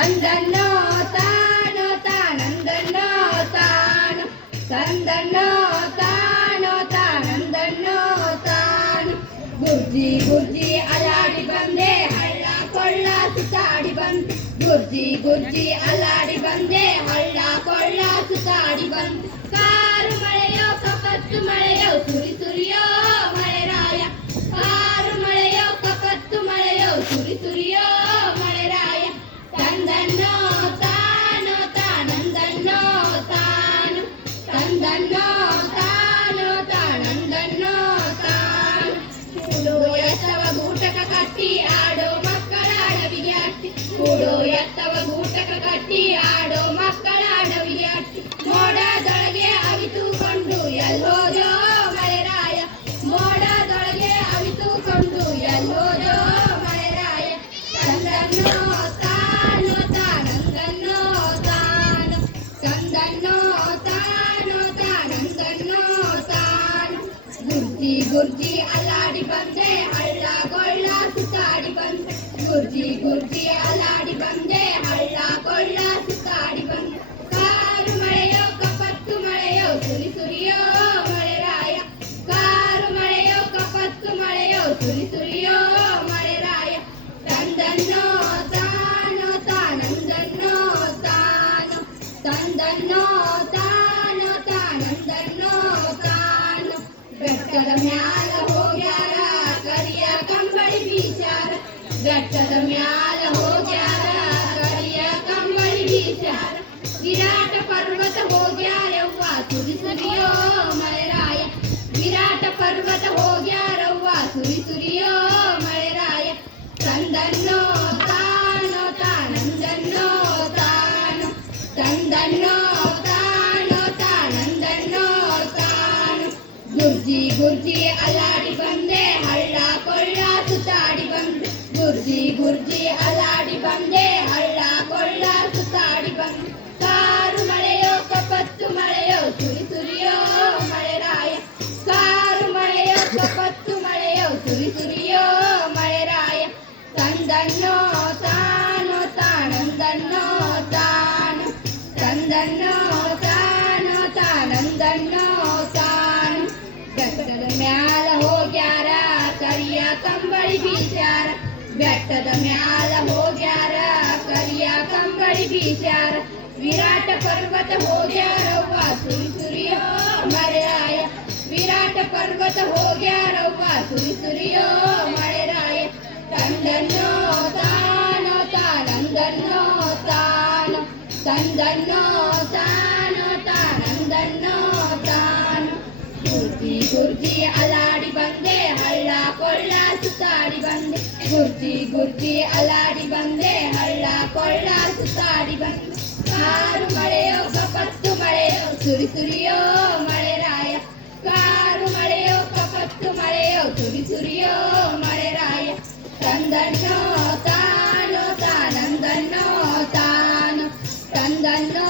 ತಂದನ್ನೋ ತಾನೋ ತಾನಂದನ್ನೋ ತಾನು ತಂದನ್ನೋ ತಾನೋ ತಾನಂದನ್ನೋ ತಾನು ಗುರ್ಜಿ ಗುರ್ಜಿ ಅಲಾಡಿ ಬಂದೆ ಹಳ್ಳ ಕೊಳ್ಳ ಸುತ್ತಾಡಿ ಬಂದೆ ಗುರ್ಜಿ ಗುರ್ಜಿ ಅಲಾಡಿ ಬಂದೆ ಹಳ್ಳ ಕೊಳ್ಳ ಸುತ್ತಾಡಿ ಬಂದೆ ಕಾರು ಮಳೆಯೋ ಕಪತ್ತು ಮಳೆಯೋ ಸುರಿ ಸುರಿಯೋ ಮಳೆರಾಯ ಕಾರು ಮಳೆಯೋ ಕಪತ್ತು ಮಳೆಯೋ ಸುರಿ ಸುರಿಯೋ ಮಳೆರಾಯ ತಂದನ್ನೋ ತಾನೋ ತಾನಂದನ್ನೋ ತಾನು ತಂದನ್ನೋ ತಾನೋ ತಾನಂದನ್ನೋ ತಾನು ಕೂಡೋ ಎತ್ತವ ಗೂಟಕ ಕಟ್ಟಿ ಆಡೋ ಮಕ್ಕಳ ಅಡವಿಗೆ ಅಟ್ಟಿ ಕೂಡೋ ಎತ್ತವ ಗೂಟಕ ಕಟ್ಟಿ ಆಡೋ ಮಕ್ಕಳ ಅಡವಿಗೆ ಅಟ್ಟಿ ಮೋಡದೊಳಗೆ ಅವಿತುಕೊಂಡು ಎಲ್ಲೋದೋ ಮಳೆರಾಯ ಮೋಡದೊಳಗೆ ಅವಿತುಕೊಂಡು ಎಲ್ಲೋದೋ ಮಳೆರಾಯ ತಂದನ್ನೋ ತಾನೋ ತಾನಂದನ್ನೋ ತಾನು ತಂದನ್ನೋ ತಾನೋ ತಾನಂದನ್ನೋ ತಾನು ಗುರ್ಜಿ ಗುರ್ಜಿ ಅಲ್ಲಾಡಿ ಬಂದೆ ಹಳ್ಳ ಕೊಳ್ಳ ಸುತ್ತಾಡಿ ಬಂದೆ ಗುರ್ಜಿ ಗುರ್ಜಿ ಅಲ್ಲಾಡಿ ಬಂದೆ ಹಳ್ಳ ಕೊಳ್ಳ ಸುತ್ತಾಡಿ ಬಂದೆ ಕಾರು ಮಳೆಯೋ ಕಪತ್ತು ಮಳೆಯೋ ಸುರಿ ಸುರಿಯೋ ಮಳೆರಾಯ ಕಾರು ಮಳೆಯೋ ಕಪತ್ತು ಮಳೆಯೋ ಸುರಿ ಸುರಿಯೋ ಮಳೆರಾಯ ತಂದನ್ನೋ ತಾನೋ ತಾನಂದನ್ನೋ ತಾನು ತಂದನ್ನೋ ತಾನೋ ತಾನಂದನ್ನೋ ತಾನು ಬೆಟ್ಟದ ಮ್ಯಾಲ ಹೋಗ್ಯಾರ ಕರಿಯ ಕಂಬಳಿ ಬೀಚಾರ ಬೆಟ್ಟದ ಮ್ಯಾಲ ಹೋಗ್ಯಾರ ಕರಿಯ ಕಂಬಳಿ ಬೀಚಾರ ವಿರಾಟ ಪರ್ವತ ಹೋಗ್ಯಾರವ್ವ ಸುರಿ ಸುರಿಯೋ ಮಳೆರಾಯ ವಿರಾಟ ಪರ್ವತ ಹೋಗ್ಯಾರವ್ವ ಸುರಿ ಸುರಿಯೋ ಮಳೆರಾಯ ತಂದನ್ನೋ ತಾನೋ ತಾನಂದನ್ನೋ ತಾನು ತಂದನ್ನೋ ತಾನೋ ತಾನಂದನ್ನೋ ತಾನು ಗುರ್ಜಿ ಗುರ್ಜಿ ಅಲ್ಲಾಡಿ ಬಂದೆ ಹಳ್ಳ ಕೊಳ್ಳ ಸುತ್ತಾಡಿ ಬಂದೆ ಗುರ್ಜಿ ಗುರ್ಜಿ ಅಲ್ಲಾಡಿ ಬಂದೆ ಹಳ್ಳ ಕೊಳ್ಳ ಸುತ್ತಾಡಿ ಬಂದೆ ಕಾರು ಮಳೆಯೋ ಕಪತ್ತು ಮಳೆಯೋ ಸುರಿ ಸುರಿಯೋ ಮಳೆರಾಯ ಕಾರು ಮಳೆಯೋ ಕಪತ್ತು ಮಳೆಯೋ ಸುರಿ ಸುರಿಯೋ ಮಳೆರಾಯ ತಂದನ್ನೋ ತಾನೋ ತಾನಂದನ್ನೋ ತಾನು ತಂದನ್ನೋ ತಾನೋ ತಾನಂದನ್ನೋ ತಾನು ಬೆಟ್ಟದ ಮ್ಯಾಲ ಹೋಗ್ಯಾರ ಕರಿಯ ಕಂಬಳಿ ಬೀಚಾರ ಬೆಟ್ಟದ ಮ್ಯಾಲ ಹೋಗ್ಯಾರ ಕರಿಯ ಕಂಬಳಿ ಬೀಚಾರ ವಿರಾಟ ಪರ್ವತ ಹೋಗ್ಯಾರವ್ವ ಸುರಿ ಸುರಿಯೋ ಮಳೆರಾಯ ವಿರಾಟ ಪರ್ವತ ಹೋಗ್ಯಾರವ್ವ ಸುರಿ ಸುರಿಯೋ ಮಳೆರಾಯ ತಂದನ್ನೋ ತಾನೋ ತಾನಂದನ್ನೋ ತಾನು ತಂದನ್ನೋ ತಾನೋ ತಾನಂದನ್ನೋ ತಾನು ಗುರ್ಜಿ ಗುರ್ಜಿ ಅಲ್ಲಾಡಿ ಬಂದೆ ಹಳ್ಳ ಕೊಳ್ಳ ಸುತ್ತಾಡಿ ಬಂದೆ ಗುರ್ಜಿ ಗುರ್ಜಿ ಅಲ್ಲಾಡಿ ಬಂದೆ ಹಳ್ಳ ಕೊಳ್ಳ ಸುತ್ತಾಡಿ ಬಂದೆ ಕಾರು ಮಳೆಯೋ ಕಪತ್ತು ಮಳೆಯೋ ಸುರಿ ಸುರಿಯೋ ಮಳೆರಾಯ ಕಾರು ಮಳೆಯೋ ಕಪತ್ತು ಮಳೆಯೋ ಸುರಿ ಸುರಿಯೋ ಮಳೆರಾಯ ತಂದನ್ನೋ ತಾನೋ ತಾನಂದನ್ನೋ ತಾನು ತಂದನ್ನೋ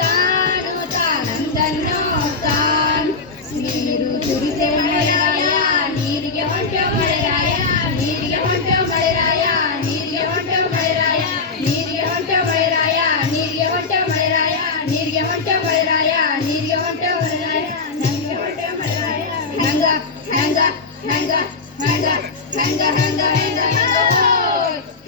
ತಾನೋ ತಾನಂದನ್ನೋ ತಾನು ನೀರು ಸುರಿಸೆ ಮಳೆರಾಯ ನೀರಿಗೆ ಹೊಂಟೋ ಮಳೆರಾಯ ನೀರಿಗೆ ಹೊಂಟೋ ಮಳೆರಾಯ ನೀರಿಗೆ ಹೊಂಟೋ ಮಳೆರಾಯ ನೀರಿಗೆ ಹೊಂಟೋ ಮಳೆರಾಯ ನೀರಿಗೆ ಹೊಂಟೋ ಮಳೆರಾಯ ನೀರಿಗೆ ಹೊಂಟೋ ಮಳೆರಾಯ ನೀರಿಗೆ ಹೊಂಟೋ ಮಳೆರಾಯ ನೀರಿಗೆ ಹೊಂಟೋ ಮಳೆರಾಯ ಹಂಗ ಹಂಗ ಹಂಗ ಹಂಗ ಹಂಗ ಹಂಗ ಹಂಗ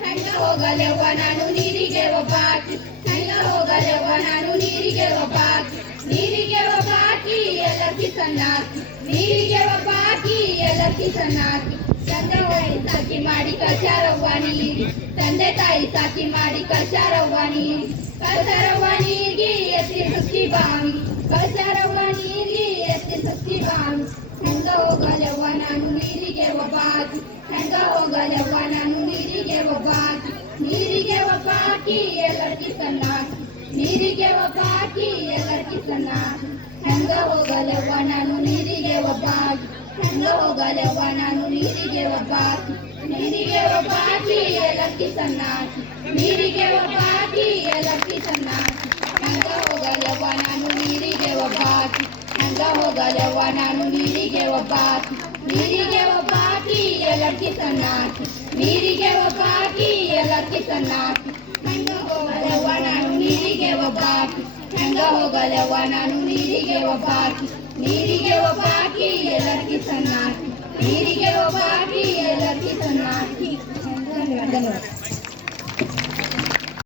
ಹಂಗ ಹೋಗಲೆವ್ವ ನಾನು ನೀರಿಗೆ ಒಬ್ಬಾಕಿ ಹಂಗ ಹೋಗಲೆವ್ವ ನಾನು ನೀರಿಗೆ ಒಬ್ಬಾಕಿ ನೀರಿಗೆ ಒಬ್ಬಾಕಿ ಎಲ್ಲಕ್ಕಿ ಸಣ್ಣಾಕಿ ನೀರಿಗೆ ಒಬ್ಬಾಕಿ ಎಲ್ಲಕ್ಕಿ ಸಣ್ಣಾಕಿ ತಂದೆ ತಾಯಿ ಸಾಕಿ ಮಾಡಿ ಕಳ್ಸ್ಯಾರವ್ವ ನೀರಿ ತಂದೆ ತಾಯಿ ಸಾಕಿ ಮಾಡಿ ಕಳ್ಸ್ಯಾರವ್ವ ನೀರಿ ಕಳ್ಸ್ಯಾರವ್ವ ನೀರ್ಗಿ ಎತ್ತಿ ಸುತ್ತಿ ಬಾವಿ ಕಳ್ಸ್ಯಾರವ್ವ ನೀರ್ಗಿ ಎತ್ತಿ ಸುತ್ತಿ ಬಾವಿ ಹಂಗ ಹೋಗಲೆವ್ವ ನಾನು ನೀರಿಗೆ ಒಬ್ಬಾಕಿ ಹಂಗ ಹೋಗಲೆವ್ವ ನಾನು ನೀರಿಗೆ ಒಬ್ಬಾಕಿ ನೀರಿಗೆ ಒಬ್ಬಾಕಿ ಎಲ್ಲಕ್ಕಿ ಸಣ್ಣಾಕಿ ನೀರಿಗೆ ಒಬ್ಬಾಕಿ ಎಲ್ಲಕ್ಕಿ ಸಣ್ಣಾಕಿ ಹಂಗ ಹೋಗಲೆವ್ವ ನಾನು ನೀರಿಗೆ ಒಬ್ಬಾಕಿ ಹಂಗ ಹೋಗಲೆವ್ವ ನಾನು ನೀರಿಗೆ ಒಬ್ಬಾಕಿ ನೀರಿಗೆ ಒಬ್ಬಾಕಿ ಎಲ್ಲಕ್ಕಿ ಸಣ್ಣಾಕಿ ನೀರಿಗೆ ಒಬ್ಬಾಕಿ ಎಲ್ಲಕ್ಕಿ ಸಣ್ಣಾಕಿ ಹಂಗ ಹೋಗಲೆವ್ವ ನಾನು ನೀರಿಗೆ ಒಬ್ಬಾಕಿ ಹಂಗ ಹೋಗಲೆವ್ವ ನಾನು ನೀರಿಗೆ ಒಬ್ಬಾಕಿ ನೀರಿಗೆ ಒಬ್ಬಾಕಿ ಎಲ್ಲಕ್ಕಿ ಸಣ್ಣಾಕಿ ನೀರಿಗೆ ಒಬ್ಬಾಕಿ ಎಲ್ಲಕ್ಕಿ ಸಣ್ಣಾಕಿ ಹಂಗ ಹೋಗಲೆವ್ವ ಒಬ್ಬಾಕಿ ಹೆಂಗ ಹೋಗಲವ್ವ ನಾನು ನೀರಿಗೆ ಒಬ್ಬಾಕಿ ನೀರಿಗೆ ಒಬ್ಬಾಕಿ ಎಲ್ಲರಿಗೂ ಸಣ್ಣಾಕಿ ನೀರಿಗೆ ಒಬ್ಬಾಕಿ ಎಲ್ಲರಿಗೂ ಸಣ್ಣಾಕಿ ಧನ್ಯವಾದ.